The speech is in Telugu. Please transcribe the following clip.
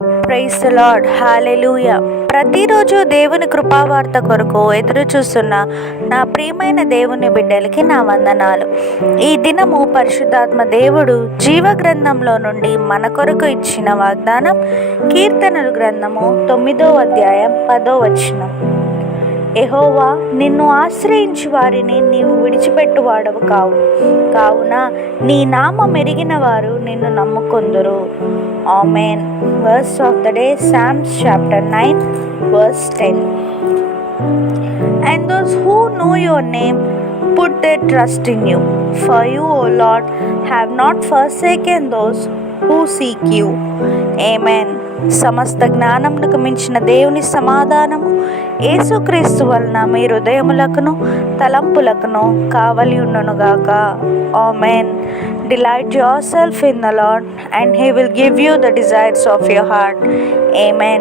Praise the lord. హల్లెలూయా. ప్రతిరోజు దేవుని కృపావార్త కొరకు ఎదురు చూస్తున్న నా ప్రియమైన దేవుని బిడ్డలకి నా వందనాలు. ఈ దినము పరిశుద్ధాత్మ దేవుడు జీవ గ్రంథంలో నుండి మన కొరకు ఇచ్చిన వాగ్దానం కీర్తనల గ్రంథము 9వ అధ్యాయం 10వ వచనం. యెహోవా, నిన్ను ఆశ్రయించు వారిని నీవు విడిచిపెట్టువాడవు కావున నీ నామం ఎరిగిన వారు నిన్ను నమ్ముకొందురు. Amen. Verse of the day, Psalms chapter 9 verse 10. And those who know your name put their trust in you. For you, O Lord, have not forsaken those who seek you. Amen. సమస్త జ్ఞానమునకు మించిన దేవుని సమాధానము యేసుక్రీస్తు వలన మీ హృదయములకును తలంపులకును కావలి ఉండునుగాక. ఆమేన్. Delight yourself in the Lord and He will give you the desires of your heart. Amen.